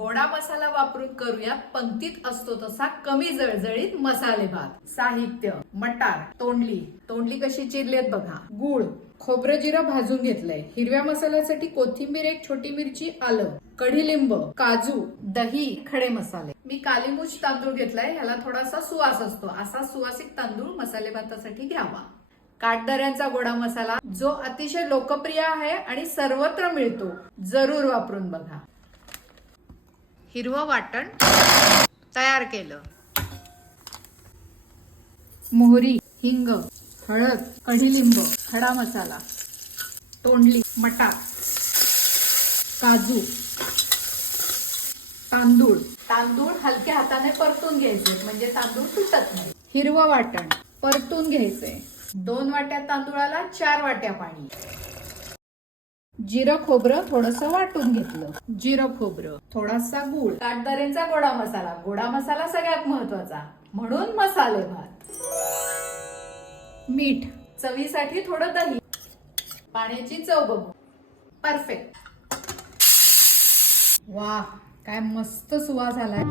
गोडा मसाला वापरून करूयात पंक्तीत असतो तसा कमी जळजळीत मसाले भात. साहित्य मटार तोंडली. तोंडली कशी चिरलेत बघा. गुळ खोबरं जिरं भाजून घेतलंय. हिरव्या मसाल्यासाठी कोथिंबीर एक छोटी मिरची आलं. कढीलिंब काजू दही खडे मसाले. मी कालीमुच तांदूळ घेतलाय. ह्याला थोडासा सुवास असतो. असा सुवासिक तांदूळ मसाले भातासाठी घ्यावा. काटदऱ्यांचा गोडा मसाला जो अतिशय लोकप्रिय आहे आणि सर्वत्र मिळतो. जरूर वापरून बघा. हिरवं वाटण तयार केलं. मोहरी हिंग हळद कढीलिंब खडा मसाला तोंडली मटार काजू तांदूळ. तांदूळ हलक्या हाताने परतून घ्यायचे म्हणजे तांदूळ तुटत नाही. हिरवं वाटण परतून घ्यायचे. दोन वाट्या तांदूळाला चार वाट्या पाणी. जिरं खोबरं थोडस वाटून घेतलं. जिरं खोबरं. थोडासा गुळ. काटदरेचा गोडा मसाला. गोडा मसाला सगळ्यात महत्त्वाचा म्हणून मसाले भात. मीठ. चवीसाठी थोडं दही. पाण्याची चव बघू. परफेक्ट. वा काय मस्त सुवास आलाय.